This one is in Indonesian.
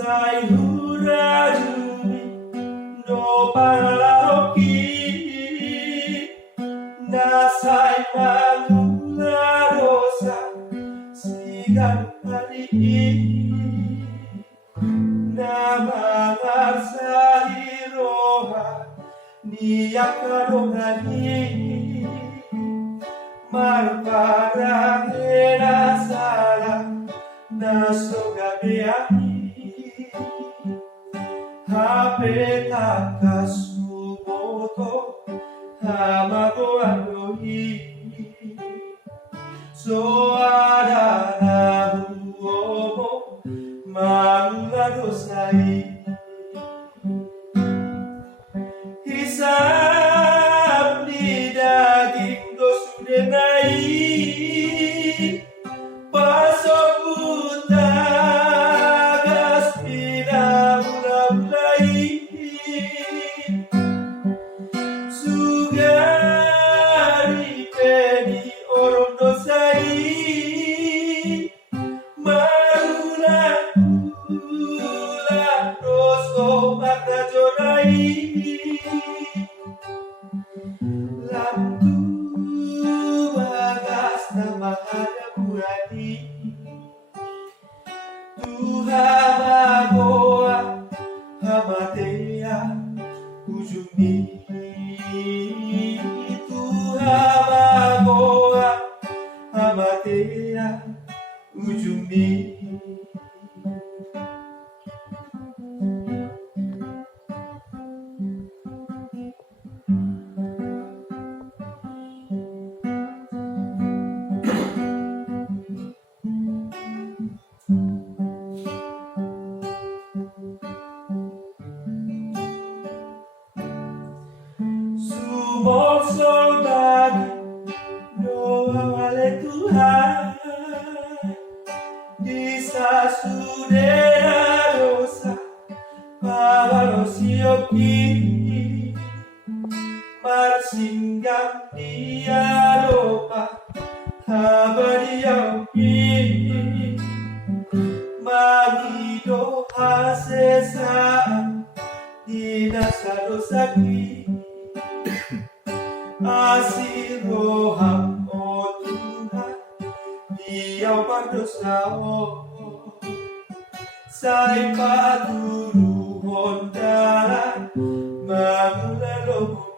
Sai Hurajumi no palaoki na sai mangula dosa sebagai na menceritakan Rohani Rohani Batak na sebagai Hapetas suboto hamago adohi so ada huomo mangula dosai hisab di daging dosudenai pasok Lagu BAGASTA-Manalu Rumaijuk Sumok soldado doa oleh Tuhan bisa sudah dosa para Joki marsinggah dia doa Joki magido hasesaan di dasar dosa Asih roham oh Tuhan Dia berdosa Sai padu ruhon dalam mengalu